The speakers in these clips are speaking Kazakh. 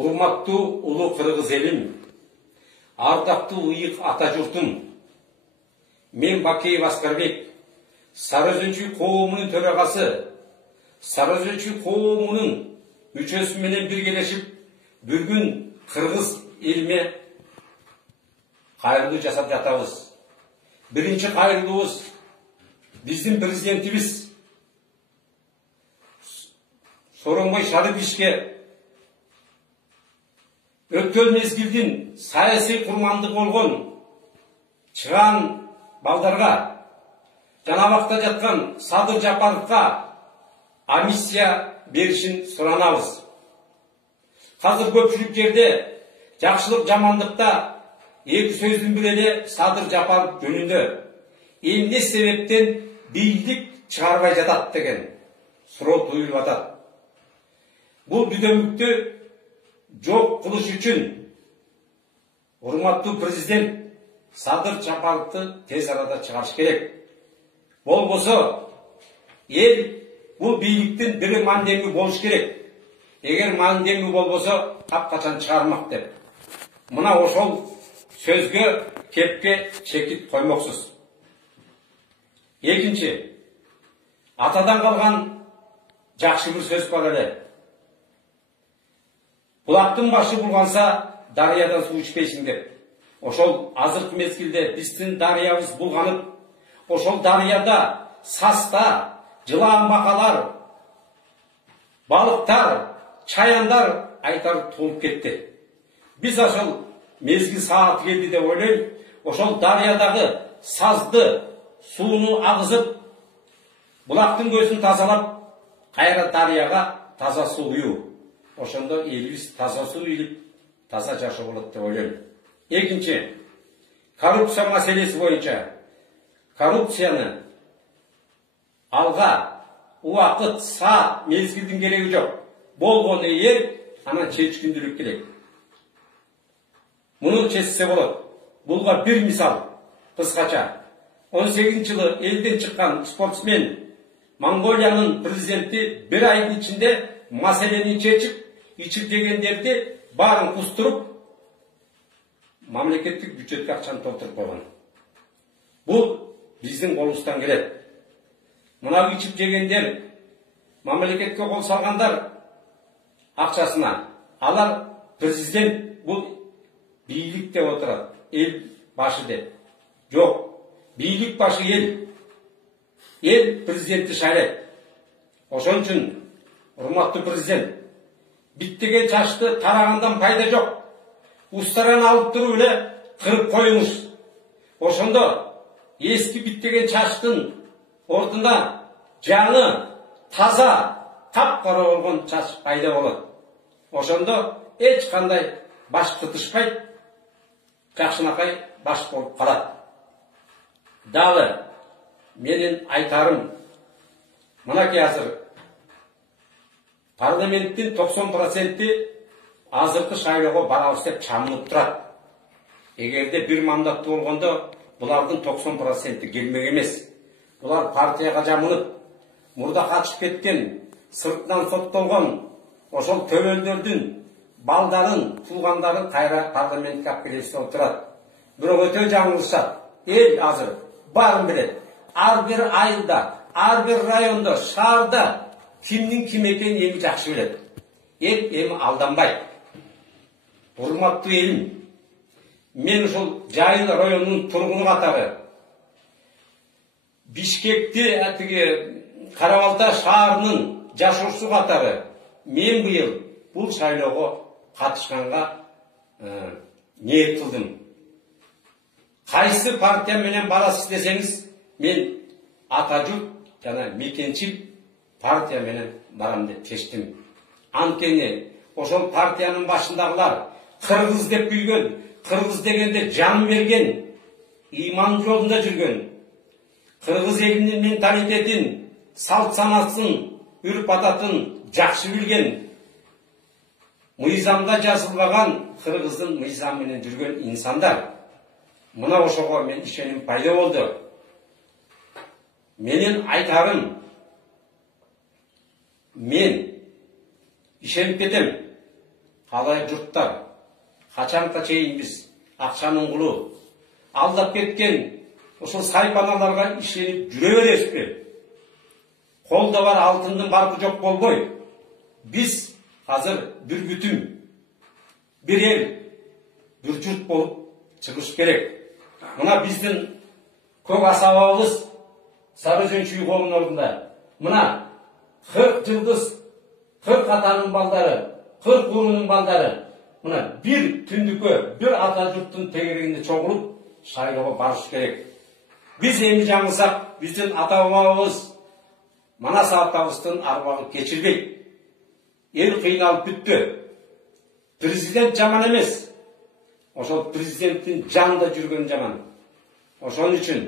Урматтуу улуу кыргыз элим, ардактуу ыйык ата журтум, мен Бакеев Аскарбек, Сары Өзөнчү коомунун төрагасы, Сары Өзөнчү коомунун мүчөсү менен биргелешип, бир күн кыргыз элиме кайрылуу жасап жатабыз. Биринчи кайрылуубуз биздин президентибиз Сооронбай Шариповичке өткөн мезгилдин саясий курмандыгы болгон чыган балдарга, Жанабакта жаткан Садыр Жапаровго амнистия беришин суранабыз. Азыр көпчүлүк жерде жакшылык жамандыкта эки сөздүн бири эле Садыр Жапаров жөнүндө эмне себептен бийлик чыгарбай жатат деген суроо туюлуп атат. Бул дүдөмүктү жок кылыш үчүн урматтуу президент Садыр Жапаровду тез арада чыгарыш керек. Болбосо эл бул бийликтин бир мандеми болуш керек. Эгер мандеми болбосо капкачан чыгармак деп. Мына ошол сөзгө кепке чекит коймоксуз. Экинчи, атадан калган жакшы бир сөз бар эле. Булактын башы булганса, дарыядан суу ичпейсиң деп. Ошол азыркы мезгилде биздин дарыябыз булганып, ошол дарыяда саста, жылаан бакалар, балыктар, чаяндар айтар толуп кетти. Биз ошол мезгил сааты келди деп ойлойм. Ошол дарыядагы сазды, сууну агызып, булактын көзүн тазалап, кайра дарыяга таза суу куюу. Ошондо элибиз таза суу ийип, таза жашоо болот деп ойлойм. Экинчи, коррупция маселеси боюнча коррупцияны алга убакыт, саат, мезгилдин кереги жок. Болгону эл анан чечкиндүүлүк керек. Муну чечсе болот. Булга бир мисал кыскача. 18-жылы элден чыккан спортсмен Монголиянын президенти бир айдын ичинде маселени чечип, ичирдегендерди баарын кустуруп, мамлекеттик бюджетке акчаны толтуруп койгон. Бул биздин колубуздан келет. Мына ичип жегендер, мамлекетке кол салгандар акчасына, алар президент бул бийлик деп отурат, эл башы деп. Жок, бийлик башы эл. Эл президентти шайлайт. Ошон үчүн урматтуу президент, биттеген чачты тарагандан пайда жок. Устаран алып туруп эле кырып коюңуз. Ошондо эски биттеген чачтын ордуна жаңы, таза, тапкара болгон чач пайда болот. Ошондо эч кандай баш тытышпайт, жакшынакай баш болуп калат. Дагы менин айтарым, мынакей азыр парламенттин 90% азыркы шайлоого барабыз деп чамынып турат. Эгерде бир мандаттуу болгондо булардын 90% келмек эмес. Булар партияга жамынып, мурда качып кеткен, сыртынан соттолгон ошол төбөлдөрдүн балдарын, туугандарын кайра парламентке алып келебиз деп турат. Бирок өтө жаңылышат. Эл азыр баарын билет. Ар бир айылда, ар бир райондо, шаарда кимдин ким экенин эми жакшы билет. Эл эми алданбайт. Урматтуу элим, мен ушул Жайыл районунун тургуну катары Бишкекти Кара-Балта шаарынын жашоочусу катары мен быйыл бул шайлоого катышканга ниет кылдым. Кайсы партия менен барасыз десеңиз, мен ата журт жана мекенчил партия менен барам деп чечтим. Анткени ошол партиянын башындагылар кыргыз деп күйгөн, кыргыз дегенде жан берген, иман жолунда жүргөн, кыргыз элинин менталитетин, салт санасын, үрп адатын жакшы билген, мыйзамда жазылбаган кыргыздын мыйзамы менен жүргөн инсандар. Мына ошого мен ишеним пайда болду. Менин айтарым, мен ишенип кетем. халайық жұрттар, қачанға чейін біз ақшаның құлы алдап кеткен ошол сайпаналарга ишенип жүрө бересизби? Қолда бар алтындын барқы жоқ болбой, біз қазір бір бүтін, бір ел, бір жұрт болып шығыш керек. Мына біздің көк асабабыз Сарыөзен Шүйгөннің ордында. Мына 40 жылдыз, 40 атаның балдары, 40 құлының балдары. Мына бір түндікө, бір ата жұрттың тегерегінде чоғылып, шайлауға барыш керек. Біз емі жаңылсақ, біздің ата-бабамыз Манас атабыздың арбағы кечірбейді. Ел қиналып бүтті. Президент жаман емес. Ошол президенттің жанында жүрген жаман. Ошон үшін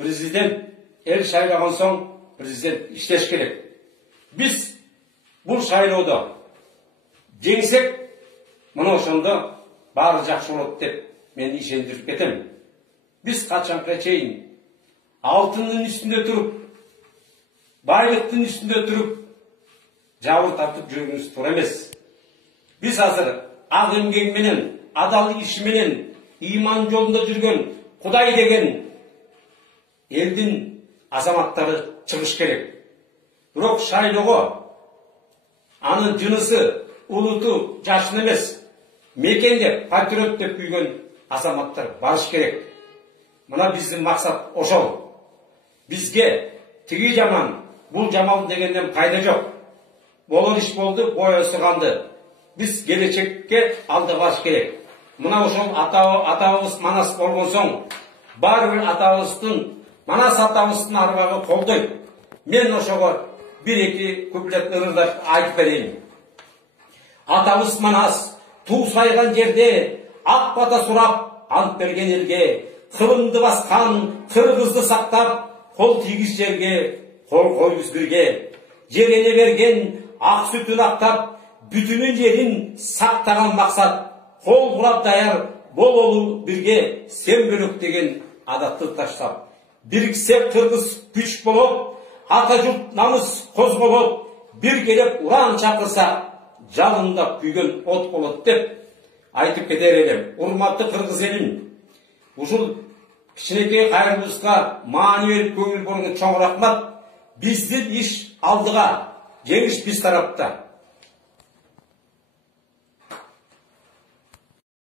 президент ел шайлаған соң президент іштеш керек. Біз бұл шайлауда жеңсек, мұны ошонда бары жақсы болады деп мен ишендіріп кетем. Біз қачанға чейін алтынның үстінде тұрып, байлықтың үстінде тұрып, жауыр тартып жүргеніміз тура емес. Біз азыр ақ еңбегіменен, адал ішіменен, иман жолында жүрген Құдай деген елдің азаматтары шығыш керек. Бирок шайлоого анын жынысы, улуту, жашын емес, мекенде патриот деп күйген азаматтар барыш керек. Мына біздің мақсат ошол. Бізге тиги жаман, бұл жаман дегенден пайда жоқ. Болар іш болды, бой сығанды. Біз келечекке алды барыш керек. Мына ошол атабыз Манас болған соң, бар бір атабыздың, Манас атабыздың арбағы қолдой. Мен ошого бір-екі күплет ырырдап айтып берейін. Атабыз Манас туу сайған жерде ақ бата сұрап ант берген елге, қылымды басқан қырғызды сақтап, қол тигіз жерге, қол қойыз бірге, жерене берген ақ сүтін ақтап, бүтінін жерін сақтаған мақсат, қол құрап даяр бол олу бірге, сен бөлік деген адатты таштап. Біріксе қырғыз күш болып, ата жұрт намыс қозғалып, бір келіп уран шақырса, жалында күйген от болады деп айтып кетер едім. Урматты қырғыз елім, ушул кичинекей кайрылышка маани берип көңүл бурган чоң рахмат. Биздин иш алдыга, жеңиш биз тарапта.